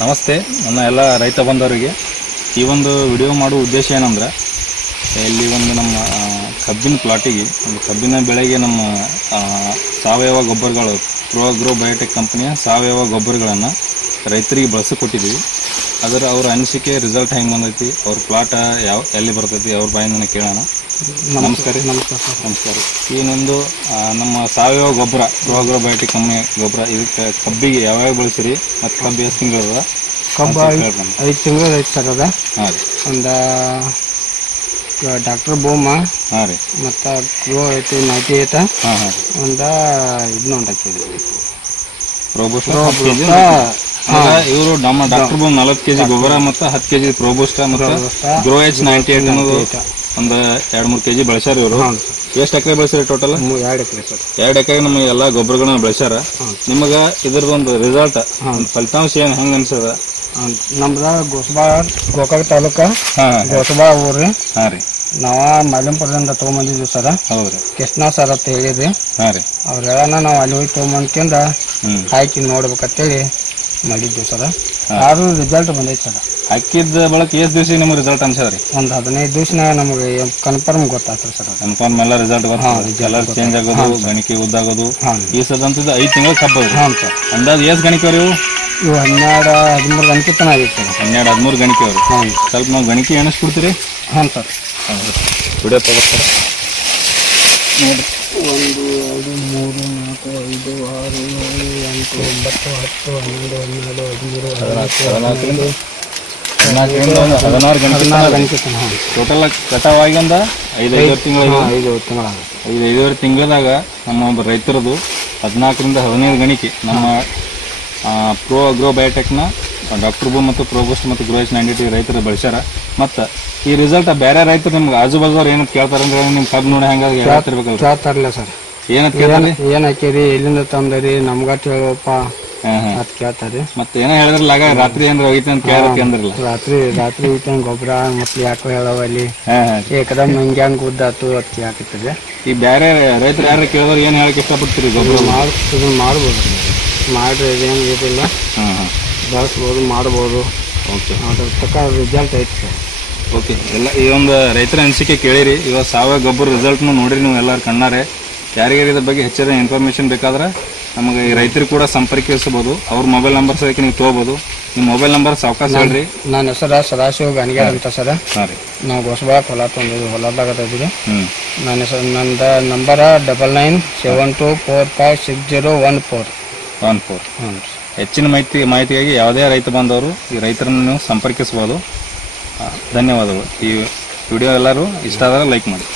ನಮಸ್ತೆ ನನ್ನ ಎಲ್ಲ ರೈತ ಬಂದವರಿಗೆ ಈ ಒಂದು ವಿಡಿಯೋ ಮಾಡುವ ಉದ್ದೇಶ ಏನಂದ್ರೆ ಇಲ್ಲಿ ಒಂದು ನಮ್ಮ ಕಬ್ಬಿನ ಪ್ಲಾಟಿಗೆ ಒಂದು ಕಬ್ಬಿನ ಬೆಳೆಗೆ ನಮ್ಮ ಸಾವಯವ ಗೊಬ್ಬರಗಳು ಪ್ರೋ ಬಯೋಟೆಕ್ ಕಂಪನಿಯ ಸಾವಯವ ಗೊಬ್ಬರಗಳನ್ನು ರೈತರಿಗೆ ಬಳಸಿಕೊಟ್ಟಿದ್ದೀವಿ. ಅದರ ಅವರ ಅನಿಸಿಕೆ ರಿಸಲ್ಟ್ ಹೆಂಗೆ ಬಂದೈತಿ, ಅವ್ರ ಪ್ಲಾಟ್ ಎಲ್ಲಿ ಬರ್ತೈತಿ ಅವ್ರ ಬಾಯಿಂದ ಕೇಳೋಣ. ನಮಸ್ಕಾರ. ನಮಸ್ಕಾರ. ಈ ಒಂದು ನಮ್ಮ ಸಾವಯವ ಗೊಬ್ಬರ ಪ್ರೋ ಬಯೋಟೆಕ್ ಕಂಪನಿ ಗೊಬ್ಬರ ಇದಕ್ಕೆ ಕಬ್ಬಿಗೆ ಯಾವ್ಯಾವ ಬಳಸಿರಿ ಮತ್ತು ಕಬ್ಬು ಎಷ್ಟು ತಿಂಗಳದ? ಕಬ್ಬು 5 ತಿಂಗಳು ಐತಿ ಸರ್. ಅದ ಹಾಂ ರೀ. ಒಂದು ಡಾಕ್ಟರ್ ಬೋಮ ಹಾಂ ರೀ. ಮತ್ತು ಗ್ರೋ ಐತಿ 98. ಹಾಂ ಹಾಂ. ಒಂದು ಇದನ್ನೊಂದು ಹಾಕಿದ್ವಿ ಇವರು ನಮ್ಮ ಡಾಕ್ಟರ್ ಬೋಮ್ 40 kg ಗೊಬ್ಬರ ಮತ್ತು 10 kg ಪ್ರೋಬೂಸ್ಟ ಮತ್ತು ಗ್ರೋ ಎಚ್ 98 ಅನ್ನೋದು ಒಂದು 2-3 kg ಬೆಳೆಸ್ಯಾರ. ಇವರು ಎಷ್ಟು ಎಕರೆ ಬೆಳೆಸ್ಯಾರ ಟೋಟಲ್? 2 ಎಕರೆ ಸರ್. 2 ಎಕರೆ ನಮಗೆ ಎಲ್ಲ ಗೊಬ್ಬರಗಳನ್ನ ಬೆಳೆಸ್ಯಾರ. ನಿಮಗ ಇದ್ರದೊಂದು ರಿಸಲ್ಟ್ ಫಲಿತಾಂಶ ಏನ್ ಹೆಂಗ ಅನ್ಸದ? ನಮ್ದ ಗೋಕಾಕ್ ತಾಲೂಕ ಗೋಸಬಾ ಊರ್ರಿ. ಹಾ ರೀ. ನಾವ ಮಾಲಿಂಪುರದಿಂದ ತಗೊಂಬಂದಿದ್ವಿ ಸರ್. ಹೌದ್ರಿ. ಕೃಷ್ಣ ಸರ್ ಅಂತ ಹೇಳಿದ್ರಿ. ಹಾ ರೀ. ಅವ್ರ ಹೇಳನ ನಾವು ಅಲ್ಲಿ ಹೋಗಿ ತಗೊಂಬಂದ್ಕಿಂದ ಹಾಕಿ ನೋಡ್ಬೇಕಂತೇಳಿ ಮಾಡಿದ್ವಿ ಸರ್. ಆದ್ರೂ ರಿಸಲ್ಟ್ ಬಂದೈತಿ ಸರ್. ಹಾಕಿದ ಬಳಕ ಎಷ್ಟು ದಿವಸ ನಿಮ್ಗೆ ರಿಸಲ್ಟ್ ಅನ್ಸದ್ರಿ? ಒಂದು 15 ದಿವಸನಾಗ ನಮಗೆ ಕನ್ಫರ್ಮ್ ಗೊತ್ತಾಗ್ತದೆ ಸರ್. ಕನ್ಫರ್ಮ್ ಎಲ್ಲ ರಿಸಲ್ಟ್ ಬರ್ತದೆ. ಕಲರ್ ಚೇಂಜ್ ಆಗೋದು, ಗಣಿಕೆ ಉದ್ದಾಗೋದು. ಈ ಸದಂತದ 5 ತಿಂಗಳು ಕಬ್ಬ. ಅಂದಾಜ್ ಎಷ್ಟು ಗಣಿಕೆ ಅವ್ರಿ? ಇವು 12-13 ಗಣಿಕೆ ತನ ಆಗೈತೆ ಸರ್. 12-13 ಗಣಿಕೆ ಅವ್ರು. ಸ್ವಲ್ಪ ನಾವು ಗಣಿಕೆ ಎಣಿಸ್ಬಿಡ್ತೀರಿ? ಹಾಂ ಸರ್. ವಿಡಿಯೋ ತಗೋತಾರೆ ನೋಡಿ. 1 2 3 4 5 6 7 8 9 10 11 12 13 14 ಗಣಿಕೆ ಟೋಟಲ್ ಕಟಾವಾಗಿ ಒಂದು 5-5 ತಿಂಗಳು. 5-5 ತಿಂಗಳದಾಗ ನಮ್ಮ ಒಬ್ಬ ರೈತರದು 14ರಿಂದ 15 ಗಣಿಕೆ ನಮ್ಮ ಪ್ರೋ ಬಯೋಟೆಕ್ನ ಡಾಕ್ಟರ್ ಬೂ ಮತ್ತು ಪ್ರೋಬೂಸ್ಟ್ ಮತ್ತು ಗ್ರೋ ಎಚ್ 98 ರೈತರು ಬಳಸ್ಯಾರ. ಮತ್ತು ಈ ರಿಸಲ್ಟ್ ಬೇರೆ ರೈತರು ನಿಮ್ಗೆ ಆಜು ಬಾಜು ಅವ್ರು ಏನಂತ ಕೇಳ್ತಾರಂದ್ರೆ ನಿಮ್ ಕಬ್ಬು ನೋಡಿ ಹೆಂಗ ಹೇಳ್ತಿರ್ಬೇಕಲ್ಲ? ಕೇಳ್ತಾರಲ್ಲ ಸರ್. ಏನಂತ ಕೇಳ್ತಾರಿ? ಏನ್ ಹಾಕಿರಿ, ಎಲ್ಲಿಂದ ತಂದರಿ, ನಮ್ಗಟ್ ಹೇಳಪ್ಪ ಅಂತ ಕೇಳ್ತಾರಿ. ಮತ್ತೆ ಏನೋ ಹೇಳಿದ್ರಲ್ಲ ಆಗ ರಾತ್ರಿ ಏನ್ರ ಹೋಗಿತ್ತು ಅಂತ ಕೇಳಕ್ಕೆ ಅಂದ್ರಲ್ಲ? ರಾತ್ರಿ ಗೊಬ್ಬರ ಮತ್ತೆ ಯಾಕೋ ಹೇಳವ ಅಲ್ಲಿ ಏಕದಮ್ ಹಿಂಗ್ಯಾಂಗ್ ಉದ್ದಾತು ಅಂತ ಕೇಳ್ತಿರ್ತದೆ. ಈ ಬೇರೆ ರೈತರು ಯಾರು ಕೇಳಿದ್ರು ಏನ್ ಹೇಳಕ್ ಇಷ್ಟಪಡ್ತೀರಿ? ಗೊಬ್ಬರ ಮಾಡ್ಬೋದು ಮಾಡ್ರಿ, ಇದೇನು ಇದಿಲ್ಲ, ಬಳಸ್ಬೋದು, ಮಾಡ್ಬೋದು. ಓಕೆ, ಅದ್ರ ತಕ್ಕ ರಿಸಲ್ಟ್ ಐತಿ ಸರ್. ಓಕೆ, ಎಲ್ಲ ಈ ಒಂದು ರೈತರ ಅನಿಸಿಕೆ ಕೇಳಿರಿ. ಇವಾಗ ಸಾವಯವ ಗೊಬ್ಬರ ರಿಸಲ್ಟ್ನು ನೋಡಿರಿ ನೀವು ಎಲ್ಲರೂ ಕಣ್ಣಾರೆ. ಯಾರಿಗಾರ ಇದ್ರ ಬಗ್ಗೆ ಹೆಚ್ಚಿನ ಇನ್ಫಾರ್ಮೇಶನ್ ಬೇಕಾದ್ರೆ ನಮಗೆ ಈ ರೈತರು ಕೂಡ ಸಂಪರ್ಕಿಸಬಹುದು. ಅವ್ರ ಮೊಬೈಲ್ ನಂಬರ್ ಸದಕ್ಕೆ ನೀವು ತಗೋಬಹುದು. ನಿಮ್ಮ ಮೊಬೈಲ್ ನಂಬರ್ ಸಾವಕಾಶ ಹೇಳ್ರಿ. ನನ್ನ ಹೆಸರು ಸದಾಶಿವ ಗಾಣಿಗ್ಯಾರ್ ಅಂತ ಸರ್. ನಾವು ಹೊಸಬಾ ಹೊಲ ತೊಗೊಂಡಿದ್ವಿ, ಹೊಲದಾಗದಿದ್ರಿ. ನನ್ನ ಹೆಸರು ನಂದ ನಂಬರ 9974560114. ಹೆಚ್ಚಿನ ಮಾಹಿತಿಗಾಗಿ ಯಾವುದೇ ರೈತ ಬಂದವರು ಈ ರೈತರನ್ನು ನೀವು ಸಂಪರ್ಕಿಸಬಹುದು. ಧನ್ಯವಾದಗಳು. ಈ ವಿಡಿಯೋ ಎಲ್ಲರೂ ಇಷ್ಟ ಆದರೆ ಲೈಕ್ ಮಾಡಿ.